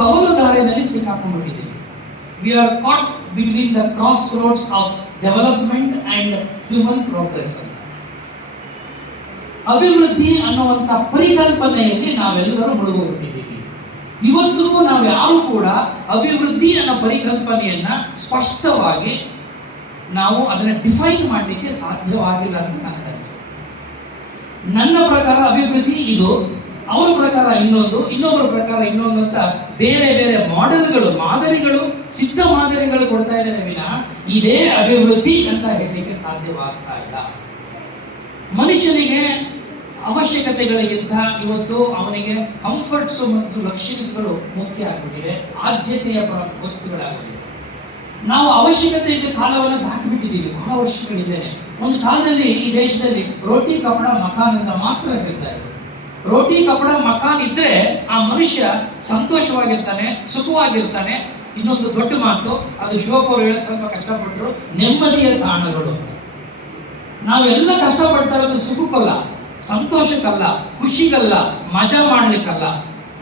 ಕವಲು ದಾರಿಯಲ್ಲಿ ಸಿಕ್ಕಾಕೊಂಡ್ಬಿಟ್ಟಿದ್ದೀವಿ we are caught between the cross roads of development and human progress ಅಭಿವೃದ್ಧಿ ಅನ್ನುವಂಥ ಪರಿಕಲ್ಪನೆಯಲ್ಲಿ ನಾವೆಲ್ಲರೂ ಮುಳುಗೋಗ್ಬಿಟ್ಟಿದ್ದೀವಿ. ಇವತ್ತಿಗೂ ನಾವು ಯಾರು ಕೂಡ ಅಭಿವೃದ್ಧಿ ಅನ್ನೋ ಪರಿಕಲ್ಪನೆಯನ್ನ ಸ್ಪಷ್ಟವಾಗಿ ನಾವು ಅದನ್ನು ಡಿಫೈನ್ ಮಾಡಲಿಕ್ಕೆ ಸಾಧ್ಯವಾಗಿಲ್ಲ ಅಂತ ನನಗನ್ಸುತ್ತೆ. ನನ್ನ ಪ್ರಕಾರ ಅಭಿವೃದ್ಧಿ ಇದು ಅವರ ಪ್ರಕಾರ ಇನ್ನೊಂದು, ಇನ್ನೊಬ್ಬರ ಪ್ರಕಾರ ಇನ್ನೊಂದು ಅಂತ ಬೇರೆ ಬೇರೆ ಮಾಡೆಲ್ಗಳು, ಮಾದರಿಗಳು, ಸಿದ್ಧ ಮಾದರಿಗಳು ಕೊಡ್ತಾ ಇದ್ದಾರೆ ವಿನ. ಇದೇ ಅಭಿವೃದ್ಧಿ ಅಂತ ಹೇಳಲಿಕ್ಕೆ ಸಾಧ್ಯವಾಗ್ತಾ ಇಲ್ಲ. ಮನುಷ್ಯನಿಗೆ ಅವಶ್ಯಕತೆಗಳಿಗಿಂತ ಇವತ್ತು ಅವನಿಗೆ ಕಂಫರ್ಟ್ಸ್ ಮತ್ತು ಲಕ್ಷಣಗಳು ಮುಖ್ಯ ಆಗ್ಬಿಟ್ಟಿದೆ. ಆದ್ಯತೆಯ ವಸ್ತುಗಳಾಗಿಬಿಟ್ಟಿದೆ. ನಾವು ಅವಶ್ಯಕತೆ ಇದ್ದ ಕಾಲವನ್ನು ದಾಟಿಬಿಟ್ಟಿದ್ದೀವಿ. ಬಹಳ ವರ್ಷಗಳಿದ್ದೇನೆ. ಒಂದು ಕಾಲದಲ್ಲಿ ಈ ದೇಶದಲ್ಲಿ ರೋಟಿ, ಕಪಡ, ಮಕಾನ್ ಅಂತ ಮಾತ್ರ ಹೇಳ್ತಾ ರೋಟಿ ಕಪಡ ಮಕಾನ್ ಇದ್ರೆ ಆ ಮನುಷ್ಯ ಸಂತೋಷವಾಗಿರ್ತಾನೆ, ಸುಖವಾಗಿರ್ತಾನೆ. ಇನ್ನೊಂದು ದೊಡ್ಡ ಮಾತು, ಅದು ಶಿವಪ್ಪ ಅವರು ಹೇಳಕ್ ಸ್ವಲ್ಪ ಕಷ್ಟಪಟ್ಟರು ನೆಮ್ಮದಿಯ ತಾಣಗಳು ಅಂತ. ನಾವೆಲ್ಲ ಕಷ್ಟಪಡ್ತಾ ಇರೋದು ಸುಖಕ್ಕಲ್ಲ, ಸಂತೋಷಕ್ಕಲ್ಲ, ಖುಷಿಗಲ್ಲ, ಮಜಾ ಮಾಡ್ಲಿಕ್ಕಲ್ಲ.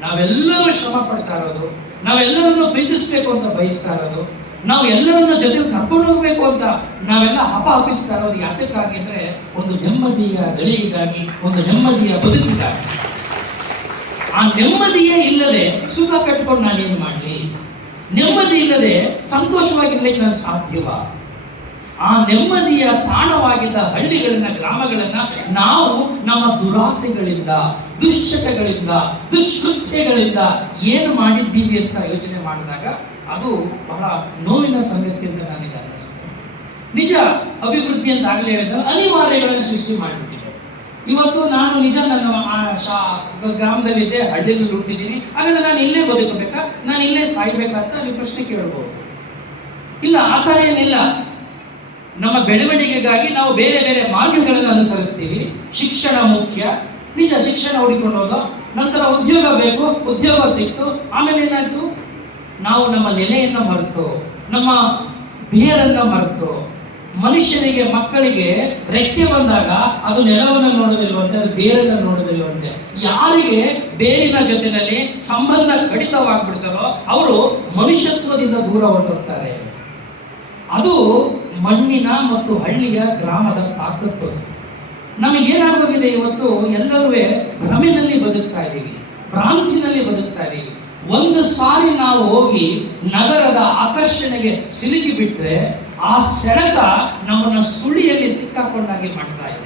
ನಾವೆಲ್ಲರೂ ಶ್ರಮ ಪಡ್ತಾ ಇರೋದು, ನಾವೆಲ್ಲರನ್ನು ಪ್ರೀತಿಸ್ಬೇಕು ಅಂತ ಬಯಸ್ತಾ ಇರೋದು. ನಾವು ಎಲ್ಲರನ್ನ ಜೊತೆಗೆ ಕರ್ಕೊಂಡು ಹೋಗಬೇಕು ಅಂತ ನಾವೆಲ್ಲ ಹಪ ಹಪಿಸ್ತಾ ಇರೋದು ಯಾತಕ್ಕಾಗಿ ಅಂದ್ರೆ ಒಂದು ನೆಮ್ಮದಿಯ ಗಳಿಗೆಗಾಗಿ ಒಂದು ನೆಮ್ಮದಿಯ ಬದುಕಿಗಾಗಿ. ಆ ನೆಮ್ಮದಿಯೇ ಇಲ್ಲದೆ ಸುಖ ಕಟ್ಕೊಂಡು ನಾನೇನು ಮಾಡಲಿ? ನೆಮ್ಮದಿ ಇಲ್ಲದೆ ಸಂತೋಷವಾಗಿರ್ಲಿಕ್ಕೆ ನಾನು ಸಾಧ್ಯವ? ಆ ನೆಮ್ಮದಿಯ ತಾಣವಾಗಿದ್ದ ಹಳ್ಳಿಗಳನ್ನ, ಗ್ರಾಮಗಳನ್ನ ನಾವು ನಮ್ಮ ದುರಾಸೆಗಳಿಂದ, ದುಶ್ಚಟಗಳಿಂದ, ದುಷ್ಕೃತ್ಯಗಳಿಂದ ಏನು ಮಾಡಿದ್ದೀವಿ ಅಂತ ಯೋಚನೆ ಮಾಡಿದಾಗ ಅದು ಬಹಳ ನೋವಿನ ಸಂಗತಿ ಅಂತ ನನಗೆ ಅನ್ನಿಸ್ತದೆ ನಿಜ ಅಭಿವೃದ್ಧಿ ಅಂತ ಆಗಲೇ ಹೇಳಿದ್ರೆ ಅನಿವಾರ್ಯಗಳನ್ನು ಸೃಷ್ಟಿ ಮಾಡಿಬಿಟ್ಟಿದೆ. ಇವತ್ತು ನಾನು ನಿಜ ನನ್ನ ಶಾ, ಗ್ರಾಮದಲ್ಲಿದ್ದೆ, ಹಳ್ಳಿಯಲ್ಲಿ ಹುಟ್ಟಿದ್ದೀನಿ. ಹಾಗಾದ್ರೆ ನಾನು ಇಲ್ಲೇ ಬದುಕಬೇಕಾ? ನಾನು ಇಲ್ಲೇ ಸಾಯ್ಬೇಕಾ ನೀವು ಪ್ರಶ್ನೆ ಕೇಳ್ಬೋದು. ಇಲ್ಲ, ಆ ಥರ ಏನಿಲ್ಲ. ನಮ್ಮ ಬೆಳವಣಿಗೆಗಾಗಿ ನಾವು ಬೇರೆ ಬೇರೆ ಮಾರ್ಗಗಳನ್ನು ಅನುಸರಿಸ್ತೀವಿ. ಶಿಕ್ಷಣ ಮುಖ್ಯ. ನಿಜ, ಶಿಕ್ಷಣ ಹುಡುಕೊಂಡು ಹೋದ, ನಂತರ ಉದ್ಯೋಗ ಬೇಕು, ಉದ್ಯೋಗ ಸಿಕ್ತು, ಆಮೇಲೆ ಏನಾಯ್ತು? ನಾವು ನಮ್ಮ ನೆಲೆಯನ್ನು ಮರೆತು, ನಮ್ಮ ಬೇರನ್ನ ಮರೆತು, ಮನುಷ್ಯನಿಗೆ, ಮಕ್ಕಳಿಗೆ ರೆಕ್ಕೆ ಬಂದಾಗ ಅದು ನೆಲವನ್ನು ನೋಡೋದಿಲ್ವಂತೆ, ಅದು ಬೇರನ್ನು ನೋಡೋದಿಲ್ವಂತೆ. ಯಾರಿಗೆ ಬೇರಿನ ಜೊತೆಯಲ್ಲಿ ಸಂಬಂಧ ಕಡಿತವಾಗ್ಬಿಡ್ತಾರೋ, ಅವರು ಮನುಷ್ಯತ್ವದಿಂದ ದೂರ ಹೊರಟೋಗ್ತಾರೆ. ಅದು ಮಣ್ಣಿನ ಮತ್ತು ಹಳ್ಳಿಯ ಗ್ರಾಮದ ತಾಕತ್ತು. ನಮಗೇನಾಗೋಗಿದೆ ಇವತ್ತು? ಎಲ್ಲರೂ ಭ್ರಮೆಯಲ್ಲಿ ಬದುಕ್ತಾ ಇದ್ದೀವಿ ಭ್ರಾಂತಿನಲ್ಲಿ ಬದುಕ್ತಾ ಇದ್ದೀವಿ. ಒಂದು ಸಾರಿ ನಾವು ಹೋಗಿ ನಗರದ ಆಕರ್ಷಣೆಗೆ ಸಿಲುಕಿ ಬಿಟ್ರೆ ಆ ಸೆಳೆತ ನಮ್ಮನ್ನ ಸುಳಿಯಲ್ಲಿ ಸಿಕ್ಕಾಕೊಂಡಾಗೆ ಮಾಡ್ತಾ ಇದೆ.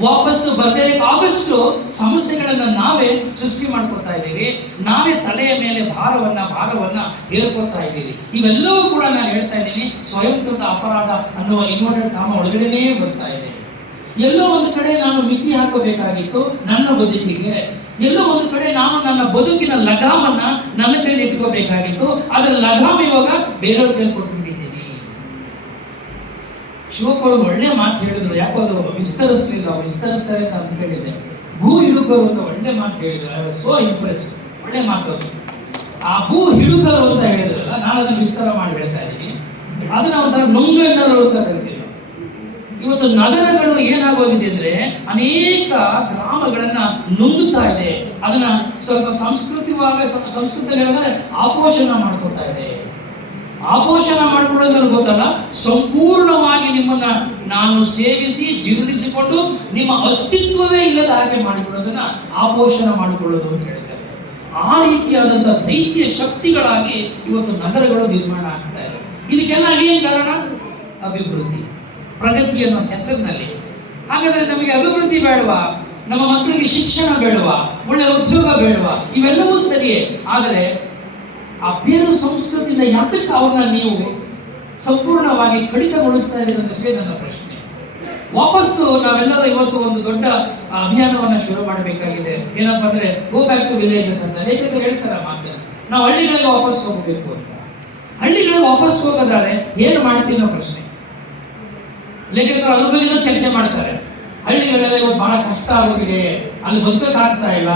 ವಾಪಸ್ಸು ಬರಬೇಕಾದಷ್ಟು ಸಮಸ್ಯೆಗಳನ್ನು ನಾವೇ ಸೃಷ್ಟಿ ಮಾಡ್ಕೋತಾ ಇದ್ದೀವಿ. ನಾವೇ ತಲೆಯ ಮೇಲೆ ಭಾರವನ್ನ ಭಾರವನ್ನ ಹೇರ್ಕೋತಾ ಇದ್ದೀವಿ. ಇವೆಲ್ಲವೂ ಕೂಡ ನಾನು ಹೇಳ್ತಾ ಇದ್ದೀನಿ. ಸ್ವಯಂಕೃತ ಅಪರಾಧ ಅನ್ನುವ ಇನ್ವರ್ಟೆಡ್ ಕಾಮ ಒಳಗಡೆನೇ ಬರ್ತಾ ಇದೆ. ಎಲ್ಲೋ ಒಂದು ಕಡೆ ನಾನು ಮಿತಿ ಹಾಕಬೇಕಾಗಿತ್ತು ನನ್ನ ಬದುಕಿಗೆ. ಎಲ್ಲೋ ಒಂದು ಕಡೆ ನಾನು ನನ್ನ ಬದುಕಿನ ಲಗಾಮನ್ನ ನನ್ನ ಕೈಲಿ ಇಟ್ಕೋಬೇಕಾಗಿತ್ತು. ಅದರ ಲಗಾಮ ಇವಾಗ ಬೇರೆಯವ್ರ ಕೈ ಕೊಟ್ಬಿಟ್ಟಿದ್ದೀನಿ. ಶಿವಪ್ಪರು ಒಳ್ಳೆ ಮಾತು ಹೇಳಿದ್ರು. ಯಾಕೋ ಅದು ವಿಸ್ತರಿಸಲಿಲ್ಲ. ವಿಸ್ತರಿಸ್ತಾರೆ ಅಂತ ಅಂದ್ಕೊಂಡಿದ್ದೆ. ಭೂ ಹಿಡುಕರು ಅಂತ ಒಳ್ಳೆ ಮಾತು ಹೇಳಿದ್ರು. ಐ ವಾಸ್ ಸೋ ಇಂಪ್ರೆಸ್ ಒಳ್ಳೆ ಮಾತು ಅದು. ಆ ಭೂ ಹಿಡುಕರು ಅಂತ ಹೇಳಿದ್ರಲ್ಲ ನಾನು ಅದನ್ನು ವಿಸ್ತಾರ ಮಾಡಿ ಹೇಳ್ತಾ ಇದ್ದೀನಿ. ಅದನ್ನ ಒಂಥರ ನುಂಗಣ್ಣರು ಅಂತ ಕರಿತೀವಿ. ಇವತ್ತು ನಗರಗಳು ಏನಾಗೋಗಿದೆ ಅಂದ್ರೆ ಅನೇಕ ಗ್ರಾಮಗಳನ್ನ ನುಂಗುತ್ತಾ ಇದೆ. ಅದನ್ನ ಸ್ವಲ್ಪ ಸಂಸ್ಕೃತಿವಾಗ ಸಂಸ್ಕೃತಿ ಹೇಳಿದ್ರೆ ಆಪೋಷಣ ಮಾಡ್ಕೋತಾ ಇದೆ. ಆಪೋಷಣ ಮಾಡಿಕೊಳ್ಳೋದು ಗೊತ್ತಲ್ಲ? ಸಂಪೂರ್ಣವಾಗಿ ನಿಮ್ಮನ್ನ ನಾನು ಸೇವಿಸಿ, ಜೀರ್ಣಿಸಿಕೊಂಡು ನಿಮ್ಮ ಅಸ್ತಿತ್ವವೇ ಇಲ್ಲದ ಹಾಗೆ ಮಾಡಿಕೊಳ್ಳೋದನ್ನ ಆಪೋಷಣ ಮಾಡಿಕೊಳ್ಳೋದು ಅಂತ ಹೇಳ್ತಾರೆ ಆ ರೀತಿಯಾದಂಥ ದೈತ್ಯ ಶಕ್ತಿಗಳಾಗಿ ಇವತ್ತು ನಗರಗಳು ನಿರ್ಮಾಣ ಆಗ್ತಾ ಇದೆ. ಇದಕ್ಕೆಲ್ಲ ಏನ್ ಕಾರಣ? ಅಭಿವೃದ್ಧಿ. ಪ್ರಗತಿ ಅನ್ನೋ ಹೆಸರಿನಲ್ಲಿ. ಹಾಗಾದ್ರೆ ನಮಗೆ ಅಭಿವೃದ್ಧಿ ಬೇಡವಾ, ನಮ್ಮ ಮಕ್ಕಳಿಗೆ ಶಿಕ್ಷಣ ಬೇಡವಾ, ಒಳ್ಳೆ ಉದ್ಯೋಗ ಬೇಡವಾ, ಇವೆಲ್ಲವೂ ಸರಿಯೇ. ಆದರೆ ಆ ಬೇರು ಸಂಸ್ಕೃತಿಯಿಂದ ಯಾತಕ್ಕೆ ಅವ್ರನ್ನ ನೀವು ಸಂಪೂರ್ಣವಾಗಿ ಕಡಿತಗೊಳಿಸ್ತಾ ಇದ್ದೀರಿ ಅಂತಷ್ಟೇ ನನ್ನ ಪ್ರಶ್ನೆ. ವಾಪಸ್ಸು ನಾವೆಲ್ಲರೂ ಇವತ್ತು ಒಂದು ದೊಡ್ಡ ಅಭಿಯಾನವನ್ನ ಶುರು ಮಾಡಬೇಕಾಗಿದೆ. ಏನಪ್ಪ ಅಂದ್ರೆ ಗೋ ಬ್ಯಾಕ್ ಟು ವಿಲೇಜಸ್ ಅಂತ ಲೇಖಕರು ಹೇಳ್ತಾರೆ ಮಾತನ್ನ. ನಾವು ಹಳ್ಳಿಗಳಿಗೆ ವಾಪಸ್ ಹೋಗಬೇಕು ಅಂತ. ಹಳ್ಳಿಗಳಿಗೆ ವಾಪಸ್ ಹೋಗೋದಾದ್ರೆ ಏನು ಮಾಡ್ತೀನೋ ಪ್ರಶ್ನೆ. ಲೇಖಕರು ಅದ್ರ ಬಗ್ಗೆನೂ ಚರ್ಚೆ ಮಾಡ್ತಾರೆ. ಹಳ್ಳಿಗಳಲ್ಲಿ ಇವತ್ತು ಬಹಳ ಕಷ್ಟ ಆಗೋಗಿದೆ. ಅಲ್ಲಿ ಬದುಕಕ್ಕೆ ಆಗ್ತಾ ಇಲ್ಲ.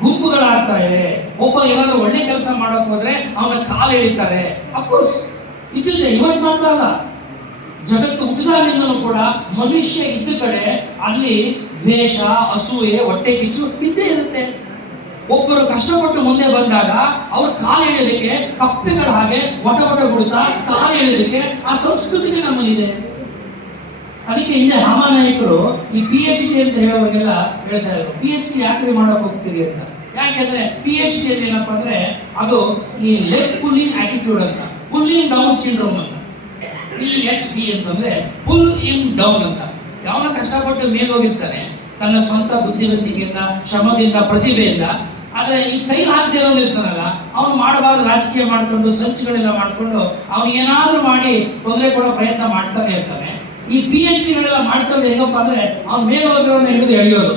ಗುಂಪುಗಳಾಗ್ತಾ ಇದೆ. ಒಬ್ಬ ಏನಾದ್ರೂ ಒಳ್ಳೆ ಕೆಲಸ ಮಾಡೋಕೆ ಹೋದ್ರೆ ಅವನ ಕಾಲು ಎಳಿತಾರೆ. ಅಫ್ಕೋರ್ಸ್ ಇದ್ದಿದೆ ಇವತ್ತು ಮಾತ್ರ ಅಲ್ಲ. ಜಗತ್ತು ಹುಟ್ಟಿದಾಗಿಂದಲೂ ಕೂಡ ಮನುಷ್ಯ ಇದ್ದ ಕಡೆ ಅಲ್ಲಿ ದ್ವೇಷ, ಅಸೂಯೆ, ಹೊಟ್ಟೆ ಕಿಚ್ಚು ಇದ್ದೇ ಇರುತ್ತೆ. ಒಬ್ಬರು ಕಷ್ಟಪಟ್ಟು ಮುಂದೆ ಬಂದಾಗ ಅವ್ರ ಕಾಲು ಎಳೆಯೋದಕ್ಕೆ ಕಪ್ಪೆಗಳ ಹಾಗೆ ಒಟ ಗುಡ್ತಾ ಕಾಲು ಎಳೆಯೋದಕ್ಕೆ ಆ ಸಂಸ್ಕೃತಿನೇ ನಮ್ಮಲ್ಲಿದೆ. ಅದಕ್ಕೆ ಹಿಂದೆ ಹಾಮಾನಾಯಕರು ಈ ಪಿ ಎಚ್ ಡಿ ಅಂತ ಹೇಳೋರಿಗೆಲ್ಲ ಹೇಳ್ತಾ ಇದ್ರು. ಪಿ ಎಚ್ ಡಿ ಯಾಕ್ರಿ ಮಾಡಕ್ ಹೋಗ್ತೀರಿ ಅಂತ. ಯಾಕೆಂದ್ರೆ ಪಿ ಎಚ್ ಡಿ ಅಲ್ಲಿ ಏನಪ್ಪಾ ಅಂದ್ರೆ ಅದು ಈ ಲೆಗ್ ಪುಲ್ಲಿಂಗ್ ಆಟಿಟ್ಯೂಡ್ ಅಂತ, ಪುಲ್ಲಿಂಗ್ ಡೌನ್ ಸಿಂಡ್ರೋಮ್ ಅಂತ. ಪಿ ಎಚ್ ಡಿ ಅಂತಂದ್ರೆ ಪುಲ್ ಇನ್ ಡೌನ್ ಅಂತ. ಯಾವನ ಕಷ್ಟಪಟ್ಟು ಮೇಲೆ ಹೋಗಿರ್ತಾನೆ ತನ್ನ ಸ್ವಂತ ಬುದ್ಧಿವಂತಿಕೆಯಿಂದ, ಶ್ರಮದಿಂದ, ಪ್ರತಿಭೆಯಿಂದ. ಆದ್ರೆ ಈ ಕೈ ಹಾಕದೇ ಇರೋನು ಇರ್ತಾನಲ್ಲ, ಅವನು ಮಾಡಬಾರ್ದು ರಾಜಕೀಯ ಮಾಡ್ಕೊಂಡು, ಸಂಚುಗಳೆಲ್ಲ ಮಾಡ್ಕೊಂಡು, ಅವನು ಏನಾದರೂ ಮಾಡಿ ತೊಂದರೆ ಕೊಡೋ ಪ್ರಯತ್ನ ಮಾಡ್ತಾನೆ ಇರ್ತಾನೆ. ಈ ಪಿ ಎಚ್ ಡಿಗಳೆಲ್ಲ ಮಾಡ್ತಾರೆ ಹೆಂಗಪ್ಪ ಅಂದ್ರೆ ಅವ್ನು ಮೇಲೆ ಹೋಗಿರೋನ್ನ ಹಿಡಿದು ಎಳೆಯೋದು.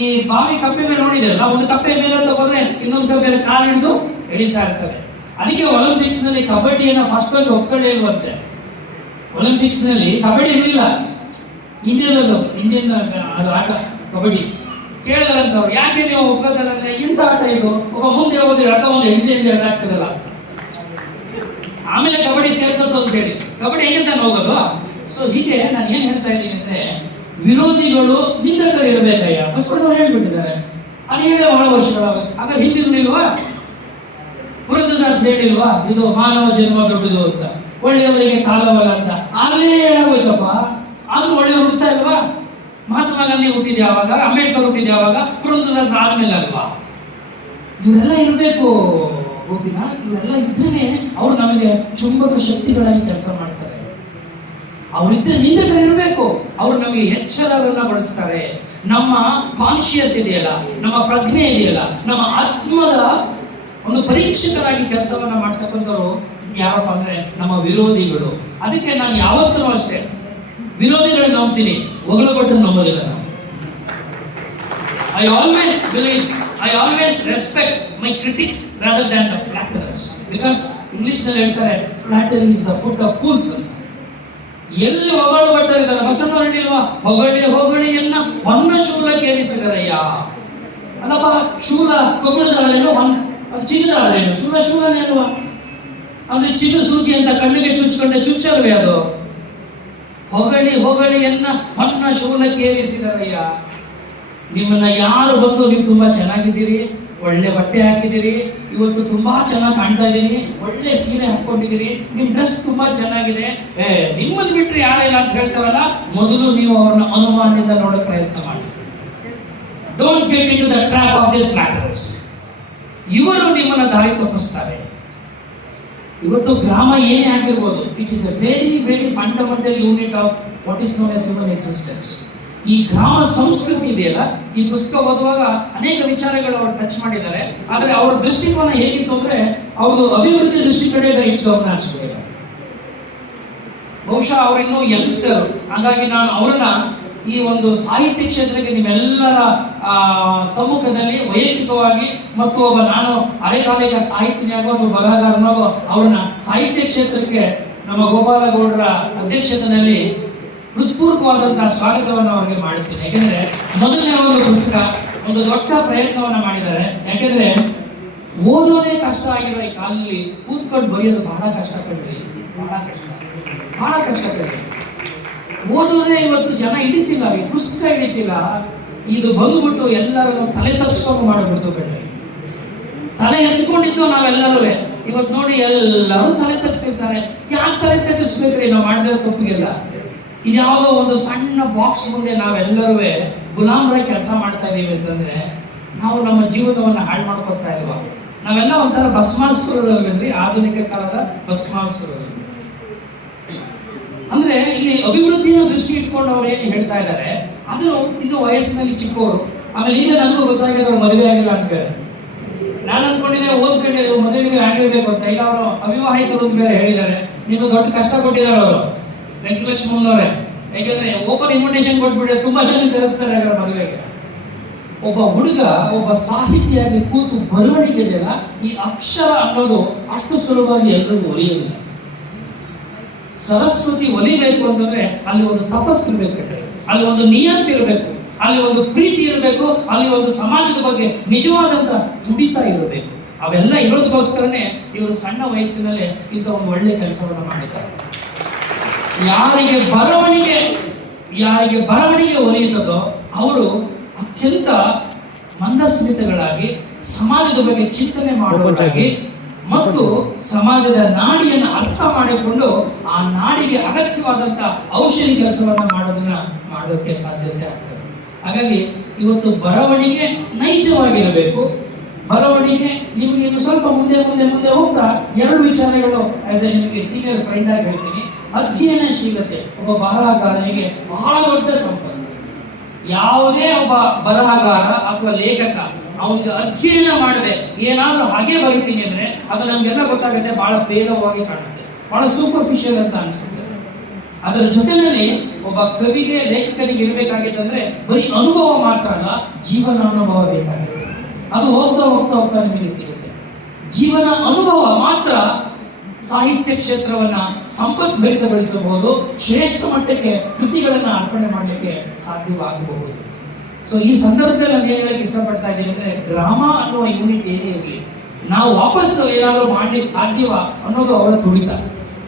ಈ ಬಾವಿ ಮೇಲೆ ನೋಡಿದ್ರಲ್ಲ, ಒಂದು ಕಪ್ಪೆ ಮೇಲೆ ತಗೋದ್ರೆ ಇನ್ನೊಂದು ಕಪ್ಪೆ ಕಾಲು ಹಿಡಿದು ಎಳಿತಾ ಇರ್ತದೆ ಅದಕ್ಕೆ ಒಲಿಂಪಿಕ್ಸ್ನಲ್ಲಿ ಕಬಡ್ಡಿಯನ್ನ ಫಸ್ಟ್ ಫಸ್ಟ್ ಒಪ್ಕೊಳ್ಳಿ ಇಲ್ವಂತೆ. ಒಲಿಂಪಿಕ್ಸ್ನಲ್ಲಿ ಕಬಡ್ಡಿ ಇರಲಿಲ್ಲ. ಇಂಡಿಯನ್ ಅದು ಇಂಡಿಯನ್ ಅದು ಆಟ, ಕಬಡ್ಡಿ. ಕೇಳಿದ್ರಂತ ಅವ್ರು ಯಾಕೆ ನೀವು ಒಪ್ಕೋತಾರೆ ಇಂಥ ಆಟ ಇದು? ಒಬ್ಬ ಮುಂದೆ ಹೋದ್ರೆ ಆಟ ಒಂದು ಹಿಂದೆ ಹಿಂದೆ ಆಗ್ತಿರಲ್ಲ ಆಮೇಲೆ ಕಬಡ್ಡಿ ಸೇರ್ಸತ್ತು ಅಂತ ಹೇಳಿ. ಕಬಡ್ಡಿ ಹೆಂಗೆ ತಾನು ಹೋಗೋದು ಸೊ ಹೀಗೆ ನಾನು ಏನ್ ಹೇಳ್ತಾ ಇದ್ದೀನಿ ಅಂದ್ರೆ, ವಿರೋಧಿಗಳು ನಿಂದಕರು ಇರಬೇಕಯ್ಯ. ಬಸವಣ್ಣವ್ರು ಹೇಳ್ಬಿಟ್ಟಿದ್ದಾರೆ. ಅದು ಹೇಳಿ ಬಹಳ ಆಗ ಹಾಗಾದ್ರೆ ಇಲ್ವಾ ಪುರಂದರದಾಸ್ ಹೇಳಿಲ್ವಾ ಇದು ಮಾನವ ಜನ್ಮ ದೊಡ್ಡದು ಅಂತ. ಒಳ್ಳೆಯವರಿಗೆ ಕಾಲವಲ್ಲ ಅಂತ. ಆಗ್ಲೇ ಹೇಳಾಗೋಯ್ತಪ್ಪ. ಆದ್ರೂ ಒಳ್ಳೆಯವ್ರು ಹುಡ್ತಾ ಇಲ್ವಾ? ಮಹಾತ್ಮ ಗಾಂಧಿ ಹುಟ್ಟಿದ ಯಾವಾಗ ಅಂಬೇಡ್ಕರ್ ಹುಟ್ಟಿದ ಯಾವಾಗ ಪುರಂದರದಾಸ್ ಆದ್ಮೇಲೆ ಅಲ್ವಾ? ಇವರೆಲ್ಲ ಇರಬೇಕು, ಗೋಪಿನಾಥ್. ಇವರೆಲ್ಲ ಇದ್ರೇನೆ ಅವ್ರು ನಮಗೆ ಚುಂಬಕ ಶಕ್ತಿಗಳಾಗಿ ಕೆಲಸ ಮಾಡ್ತಾರೆ. ಅವರಿದ್ರೆ ನಿಂದಕರು ಇರಬೇಕು. ಅವರು ನಮಗೆ ಎಚ್ಚರವನ್ನ ಬಳಸ್ತಾರೆ. ನಮ್ಮ ಕಾನ್ಶಿಯಸ್ ಇದೆಯಲ್ಲ, ನಮ್ಮ ಪ್ರಜ್ಞೆ ಇದೆಯಲ್ಲ, ನಮ್ಮ ಆತ್ಮದ ಒಂದು ಪರೀಕ್ಷಕರಾಗಿ ಕೆಲಸವನ್ನ ಮಾಡ್ತಕ್ಕಂಥವ್ರು ಯಾರಪ್ಪ ಅಂದ್ರೆ ನಮ್ಮ ವಿರೋಧಿಗಳು. ಅದಕ್ಕೆ ನಾನು ಯಾವತ್ತೂ ಅಷ್ಟೇ ವಿರೋಧಿಗಳನ್ನ ನಂಬ್ತೀನಿ ಒಗಳು ಕೊಟ್ಟರು ನಂಬೋದಿಲ್ಲ ನಾನು. I always believe I always respect my critics rather than the flatterers because ಇಂಗ್ಲೀಷ್ನಲ್ಲಿ ನಲ್ಲಿ ಹೇಳ್ತಾರೆ flatter is the food of fools ಅಂತ ಎಲ್ಲಿ ಹೊಗಳು ಬಟ್ಟರಿದ್ದಾರೆ? ಬಸವಣ್ಣ ಹೊರಟಿಲ್ವಾ ಹೊಗಳಿ ಹೊಗಳಿಯನ್ನ ಹೊನ್ನ ಶೂಲಕ್ಕೇರಿಸಿದರಯ್ಯ ಅಲ್ಲಪ್ಪ, ಶೂಲ ಕಬ್ಬಿಣದಾಳೇನು ಹೊನ್ನ ಅದು ಚಿನ್ನದಾಳೇನು ಶೂಲ, ಶೂಲನೇ ಅಲ್ವಾ? ಅಂದ್ರೆ ಚಿನ್ನ ಸೂಚಿ ಅಂತ ಕಣ್ಣಿಗೆ ಚುಚ್ಕೊಂಡೆ ಚುಚ್ಚಲ್ವೇ ಅದು? ಹೊಗಳಿ ಹೊಗಳಿಯನ್ನ ಹೊನ್ನ ಶೂಲಕ್ಕೇರಿಸಿದರಯ್ಯ ನಿಮ್ಮನ್ನ ಯಾರು ಬಂದು ನೀವು ತುಂಬಾ ಚೆನ್ನಾಗಿದ್ದೀರಿ? ಒಳ್ಳೆ ಬಟ್ಟೆ ಹಾಕಿದ್ದೀರಿ. ಇವತ್ತು ತುಂಬಾ ಚೆನ್ನಾಗಿ ಕಾಣ್ತಾ ಇದ್ದೀರಿ ಒಳ್ಳೆ ಸೀರೆ ಹಾಕೊಂಡಿದ್ದೀರಿ ನಿಮ್ಮ ಡ್ರೆಸ್ ತುಂಬಾ ಚೆನ್ನಾಗಿದೆ. ಏ ನಿಮ್ಮದು ಬಿಟ್ಟರೆ ಯಾರಿಲ್ಲ ಅಂತ ಹೇಳ್ತಾರಲ್ಲ, ಮೊದಲು ನೀವು ಅವ್ರನ್ನ ಅನುಮಾನದಿಂದ ನೋಡೋ ಪ್ರಯತ್ನ ಮಾಡಿ. Don't get into the trap of this matters ಇವರು ನಿಮ್ಮನ್ನು ದಾರಿ ತಪ್ಪಿಸ್ತಾರೆ. ಇವತ್ತು ಗ್ರಾಮ ಏನೇ ಆಗಿರ್ಬೋದು it is a very very fundamental unit of what is known as human existence ಈ ಗ್ರಾಮ ಸಂಸ್ಕೃತಿ ಇದೆಯಲ್ಲ? ಈ ಪುಸ್ತಕ ಓದುವಾಗ ಅನೇಕ ವಿಚಾರಗಳು ಅವರು ಟಚ್ ಮಾಡಿದ್ದಾರೆ. ಆದರೆ ಅವರ ದೃಷ್ಟಿಕೋನ ಹೇಗಿತ್ತು ಅಂದ್ರೆ ಅವರು ಅಭಿವೃದ್ಧಿ ದೃಷ್ಟಿ ಕಡೆ ಹೆಚ್ಚು ಗಮನ ಹರಿಸ್ಬಿಟ್ಟಿದ್ದಾರೆ ಬಹುಶಃ ಅವರಿನ್ನೂ ಯಂಗ್ಸ್ಟರ್ ಹಾಗಾಗಿ ನಾನು ಅವರನ್ನ ಈ ಒಂದು ಸಾಹಿತ್ಯ ಕ್ಷೇತ್ರಕ್ಕೆ ನಿಮ್ಮೆಲ್ಲರ ಸಮ್ಮುಖದಲ್ಲಿ ವೈಯಕ್ತಿಕವಾಗಿ ಮತ್ತು ಒಬ್ಬ ನಾನು ಅರೆಕಾಲಿಕ ಸಾಹಿತ್ಯನಾಗೋ ಅಥವಾ ಬರಹಗಾರನಾಗೋ ಅವ್ರನ್ನ ಸಾಹಿತ್ಯ ಕ್ಷೇತ್ರಕ್ಕೆ ನಮ್ಮ ಗೋಪಾಲಗೌಡರ ಅಧ್ಯಕ್ಷತೆಯಲ್ಲಿ ಹೃತ್ಪೂರ್ವಕವಾದಂತಹ ಸ್ವಾಗತವನ್ನು ಅವರಿಗೆ ಮಾಡುತ್ತೇನೆ. ಯಾಕೆಂದ್ರೆ ಮೊದಲನೇ ಒಂದು ಪುಸ್ತಕ ಒಂದು ದೊಡ್ಡ ಪ್ರಯತ್ನವನ್ನು ಮಾಡಿದ್ದಾರೆ. ಯಾಕೆಂದ್ರೆ ಓದೋದೇ ಕಷ್ಟ ಆಗಿರೋ ಈ ಕಾಲದಲ್ಲಿ ಕೂತ್ಕೊಂಡು ಬರೆಯೋದು ಬಹಳ ಕಷ್ಟ ಪಡ್ರಿ ಬಹಳ ಕಷ್ಟ. ಬಹಳ ಕಷ್ಟ ಪಡ್ರಿ ಓದೋದೇ ಇವತ್ತು ಜನ ಹಿಡಿತಿಲ್ಲ. ಈ ಪುಸ್ತಕ ಹಿಡಿತಿಲ್ಲ. ಇದು ಬಂದ್ಬಿಟ್ಟು ಎಲ್ಲರನ್ನು ತಲೆ ತಗ್ಸೋಂಗ್ ಮಾಡಿಬಿಡ್ತು ಕಣ್ರಿ. ತಲೆ ಹೆಚ್ಕೊಂಡಿದ್ದು ನಾವೆಲ್ಲರೂ ಇವತ್ತು ನೋಡಿ ಎಲ್ಲರೂ ತಲೆ ತಗ್ಸಿರ್ತಾರೆ. ಯಾಕೆ ತಲೆ ತಗ್ಗಿಸ್ಬೇಕ್ರಿ ನಾವು ಮಾಡಿದ್ರೆ ತಪ್ಪಿಗೆಲ್ಲ. ಇದ್ಯಾವುದೋ ಒಂದು ಸಣ್ಣ ಬಾಕ್ಸ್ ಮುಂದೆ ನಾವೆಲ್ಲರೂ ಗುಲಾಮರಾಗಿ ಕೆಲಸ ಮಾಡ್ತಾ ಇದ್ದೀವಿ ಅಂತಂದ್ರೆ, ನಾವು ನಮ್ಮ ಜೀವನವನ್ನು ಹಾಳು ಮಾಡ್ಕೊತಾ ಇಲ್ವಾ? ನಾವೆಲ್ಲ ಒಂಥರ ಭಸ್ಮಾಸುರದಲ್ವೇನ್ರಿ ಆಧುನಿಕ ಕಾಲದ ಭಸ್ಮಾಸ್ಕರು ಅಂದ್ರೆ ಇಲ್ಲಿ ಅಭಿವೃದ್ಧಿಯ ದೃಷ್ಟಿ ಇಟ್ಕೊಂಡು ಅವ್ರು ಏನು ಹೇಳ್ತಾ ಇದ್ದಾರೆ ಅದು ಇದು ವಯಸ್ಸಿನಲ್ಲಿ ಚಿಕ್ಕವರು ಆಮೇಲೆ ಈಗ ನನಗೂ ಗೊತ್ತಾಗಿದೆ ಅವ್ರು ಮದುವೆ ಆಗಿಲ್ಲ ಅಂತ ಬೇರೆ. ನಾನು ಅಂದ್ಕೊಂಡಿದ್ದೆ, ಓದ್ಕೊಂಡಿದ್ದೆ, ಮದುವೆಗೆ ಆಗಿರ್ಬೇಕು ಅಂತ. ಇಲ್ಲ, ಅವರು ಅವಿವಾಹಿತರು ಅಂತ ಬೇರೆ ಹೇಳಿದ್ದಾರೆ. ನೀನು ದೊಡ್ಡ ಕಷ್ಟ ಕೊಟ್ಟಿದ್ದಾರೆ ಅವರು. ವೆಂಕಟಲಕ್ಷ್ಮಣ್ಣವರೇ ಯಾಕಂದ್ರೆ ಓಪನ್ ಇನ್ವಿಟೇಷನ್ ಕೊಟ್ಬಿಟ್ರೆ ತುಂಬಾ ಜನ ಕರೆಸ್ತಾರೆ ಅದರ ಮದುವೆಗೆ. ಒಬ್ಬ ಹುಡುಗ, ಒಬ್ಬ ಸಾಹಿತಿಯಾಗಿ ಕೂತು ಬರವಣಿಗೆ ಇದೆಯಲ್ಲ, ಈ ಅಕ್ಷರ ಅನ್ನೋದು ಅಷ್ಟು ಸುಲಭವಾಗಿ ಎಲ್ರಿಗೂ ಒಲಿಯೋದಿಲ್ಲ ಸರಸ್ವತಿ ಒಲಿಬೇಕು ಅಂತಂದ್ರೆ ಅಲ್ಲಿ ಒಂದು ತಪಸ್ಸು ಇರ್ಬೇಕು ಅಲ್ಲಿ ಒಂದು ನಿಯಂತ್ರ ಇರಬೇಕು. ಅಲ್ಲಿ ಒಂದು ಪ್ರೀತಿ ಇರಬೇಕು. ಅಲ್ಲಿ ಒಂದು ಸಮಾಜದ ಬಗ್ಗೆ ನಿಜವಾದಂತ ತುಡಿತ ಇರಬೇಕು. ಅವೆಲ್ಲ ಇರೋದಕ್ಕೋಸ್ಕರನೇ ಇವರು ಸಣ್ಣ ವಯಸ್ಸಿನಲ್ಲೇ ಇಂಥ ಒಂದು ಒಳ್ಳೆ ಕೆಲಸವನ್ನು ಮಾಡಿದ್ದಾರೆ. ಯಾರಿಗೆ ಬರವಣಿಗೆ ಯಾರಿಗೆ ಬರವಣಿಗೆ ಒಲಿಯುತ್ತದೋ ಅವರು ಅತ್ಯಂತ ಮಂದಸ್ಮಿತಗಳಾಗಿ ಸಮಾಜದ ಬಗ್ಗೆ ಚಿಂತನೆ ಮಾಡುವುದಾಗಿ ಮತ್ತು ಸಮಾಜದ ನಾಡಿಯನ್ನು ಅರ್ಥ ಮಾಡಿಕೊಂಡು ಆ ನಾಡಿಗೆ ಅಗತ್ಯವಾದಂತ ಔಷಧಿ ಕೆಲಸವನ್ನು ಮಾಡೋದನ್ನ ಮಾಡೋಕ್ಕೆ ಸಾಧ್ಯತೆ ಆಗ್ತದೆ. ಹಾಗಾಗಿ ಇವತ್ತು ಬರವಣಿಗೆ ನೈಜವಾಗಿರಬೇಕು. ಬರವಣಿಗೆ ನಿಮಗೆ ಇನ್ನು ಸ್ವಲ್ಪ ಮುಂದೆ ಮುಂದೆ ಮುಂದೆ ಹೋಗ್ತಾ ಎರಡು ವಿಚಾರಗಳು ಆಸ್ ಎ ನಿಮಗೆ ಸೀನಿಯರ್ ಫ್ರೆಂಡ್ ಆಗಿ ಹೇಳ್ತೀನಿ. ಅಧ್ಯಯನಶೀಲತೆ ಒಬ್ಬ ಬರಹಗಾರನಿಗೆ ಬಹಳ ದೊಡ್ಡ ಸಂಪತ್ತು. ಯಾವುದೇ ಒಬ್ಬ ಬರಹಗಾರ ಅಥವಾ ಲೇಖಕ ಅವನಿಗೆ ಅಧ್ಯಯನ ಮಾಡದೆ ಏನಾದರೂ ಹಾಗೆ ಬರೀತೀನಿ ಅಂದ್ರೆ ಅದು ನಮಗೆಲ್ಲ ಗೊತ್ತಾಗುತ್ತೆ, ಬಹಳ ಪೇಲವಾಗಿ ಕಾಣುತ್ತೆ. ಬಹಳ ಸೂಪರ್ಫಿಷಿಯಲ್ ಅಂತ ಅನಿಸುತ್ತೆ. ಅದರ ಜೊತೆಯಲ್ಲಿ ಒಬ್ಬ ಕವಿಗೆ ಲೇಖಕನಿಗೆ ಇರಬೇಕಾಗಿತ್ತಂದ್ರೆ ಬರೀ ಅನುಭವ ಮಾತ್ರ ಅಲ್ಲ, ಜೀವನ ಅನುಭವ ಬೇಕಾಗುತ್ತೆ. ಅದು ಹೋಗ್ತಾ ಹೋಗ್ತಾ ಹೋಗ್ತಾ ನಿಮಗೆ ಸಿಗುತ್ತೆ. ಜೀವನ ಅನುಭವ ಮಾತ್ರ ಸಾಹಿತ್ಯ ಕ್ಷೇತ್ರವನ್ನ ಸಂಪದ್ಭರಿತಗೊಳಿಸಬಹುದು ಶ್ರೇಷ್ಠ ಮಟ್ಟಕ್ಕೆ ಕೃತಿಗಳನ್ನ ಅರ್ಪಣೆ ಮಾಡಲಿಕ್ಕೆ ಸಾಧ್ಯವಾಗಬಹುದು. ಸೊ ಈ ಸಂದರ್ಭದಲ್ಲಿ ನಾನು ಏನು ಹೇಳಕ್ಕೆ ಇಷ್ಟಪಡ್ತಾ ಇದ್ದೇನೆ ಅಂದ್ರೆ, ಗ್ರಾಮ ಅನ್ನುವ ಯೂನಿಟ್ ಏನೇ ಇರಲಿ, ನಾವು ವಾಪಸ್ ಏನಾದರೂ ಮಾಡ್ಲಿಕ್ಕೆ ಸಾಧ್ಯವ ಅನ್ನೋದು ಅವರ ತುಡಿತ.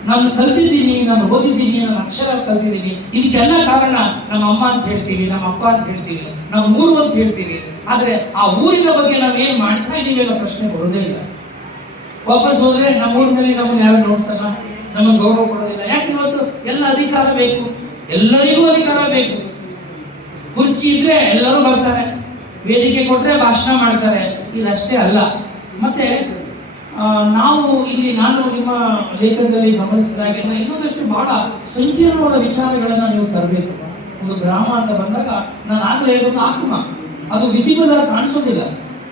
ನಾನು ಕಲ್ತಿದ್ದೀನಿ, ನಾನು ಓದಿದ್ದೀನಿ, ನಾನು ಅಕ್ಷರ ಕಲ್ತಿದ್ದೀನಿ, ಇದಕ್ಕೆಲ್ಲ ಕಾರಣ ನಮ್ಮ ಅಮ್ಮ ಅಂತ ಹೇಳ್ತೀವಿ, ನಮ್ಮ ಅಪ್ಪ ಅಂತ ಹೇಳ್ತೀವಿ, ನಮ್ಮ ಊರು ಅಂತ ಹೇಳ್ತೀವಿ. ಆದರೆ, ಆ ಊರಿನ ಬಗ್ಗೆ ನಾವು ಏನು ಮಾಡ್ತಾ ಇದ್ದೀವಿ ಅನ್ನೋ ಪ್ರಶ್ನೆ ಬರೋದೇ ಇಲ್ಲ. ವಾಪಸ್ ಹೋದ್ರೆ ನಮ್ಮ ಊರಿನಲ್ಲಿ ನಮ್ಮನ್ನ ಯಾರು ನೋಡ್ಸಲ್ಲ, ನಮ್ಮನ್ನು ಗೌರವ ಕೊಡೋದಿಲ್ಲ. ಯಾಕೆ ಇವತ್ತು ಎಲ್ಲ ಅಧಿಕಾರ ಬೇಕು? ಎಲ್ಲರಿಗೂ ಅಧಿಕಾರ ಬೇಕು. ಕುರ್ಚಿ ಇದ್ರೆ ಎಲ್ಲರೂ ಬರ್ತಾರೆ. ವೇದಿಕೆ ಕೊಟ್ರೆ ಭಾಷಣ ಮಾಡ್ತಾರೆ. ಇದಷ್ಟೇ ಅಲ್ಲ. ಮತ್ತೆ ನಾವು ಇಲ್ಲಿ ನಾನು ನಿಮ್ಮ ಲೇಖನದಲ್ಲಿ ಗಮನಿಸಿದಾಗ ಇನ್ನೊಂದಷ್ಟು ಬಹಳ ಸಂಕೀರ್ಣವಾದ ವಿಚಾರಗಳನ್ನು ನೀವು ತರಬೇಕು. ಒಂದು ಗ್ರಾಮ ಅಂತ ಬಂದಾಗ ನಾನು ಆಗಲೇ ಹೇಳಬೇಕು, ಆತ್ಮ. ಅದು ವಿಸಿಬಲ್ ಆಗಿ ಕಾಣಿಸೋದಿಲ್ಲ.